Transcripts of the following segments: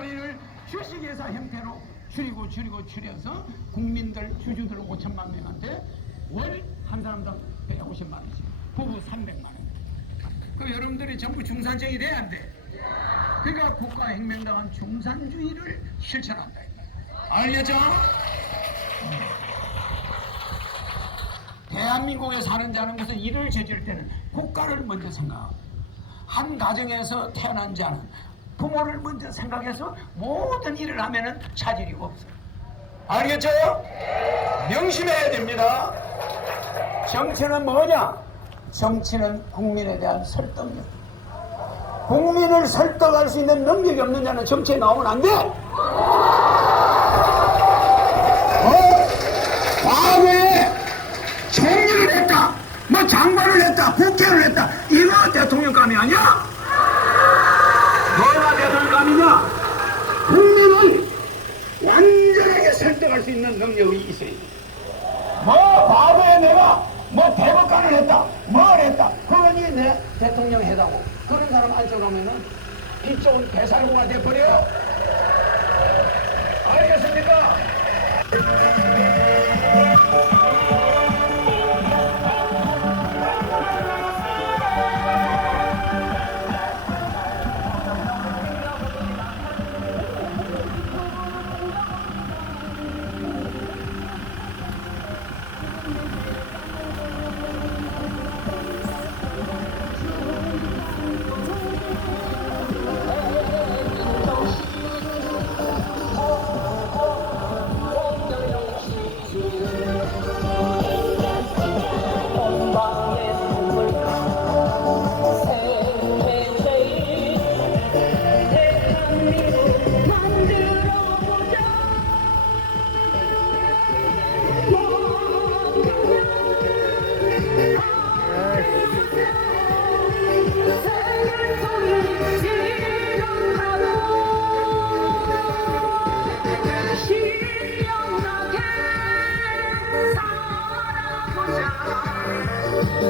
자리를 주식회사 형태로 줄이고 줄이고 줄여서 국민들 주주들 5천만 명한테 월 한 사람당 150만 원씩 부부 300만 원. 그 여러분들이 전부 중산층이 돼야 안 돼. 그러니까 국가 혁명당은 중산주의를 실천한다. 알겠죠? 대한민국에 사는 자는 무슨 일을 저질 때는 국가를 먼저 생각하고 한 가정에서 태어난 자는 부모를 먼저 생각해서 모든 일을 하면은 차질이 없어. 알겠죠? 명심해야 됩니다. 정치는 뭐냐? 정치는 국민에 대한 설득력. 국민을 설득할 수 있는 능력이 없는 자는 정치에 나오면 안 돼. 어? 과거에 총리를 했다, 뭐 장관을 했다, 국회를 했다. 이거 대통령감이 아니야? 뭐가 대통령감이냐? 국민을 설득할 수 있는 능력이 있어야 돼. 뭐 과거에 내가 뭐 대법관을 했다, 뭘 했다. 그러니 내 대통령 해다고. 그런 사람 앉혀놓으면은 이쪽은 대살구가 돼버려. 알겠습니까?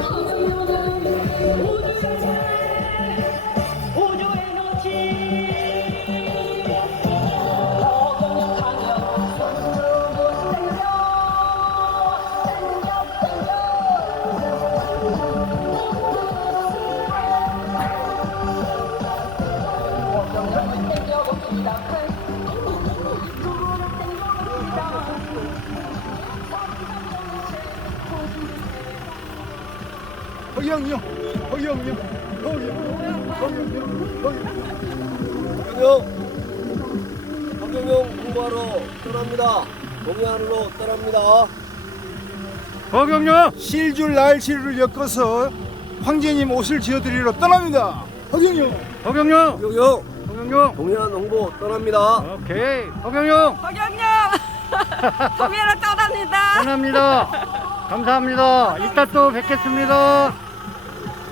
Oh, 허경영, 허경영, 허경영, 허경영, 허경영. 박경영 공부하러 떠납니다. 동해안으로 떠납니다. 허경영 실줄 날씨를 엮어서 황제님 옷을 지어드리러 떠납니다. 허경영, 허경영, 박경영, 허경영. 동해안 홍보 떠납니다. 오케이, 허경영 허경영 동해로 떠납니다. 떠납니다. 감사합니다. 이따 또 뵙겠습니다.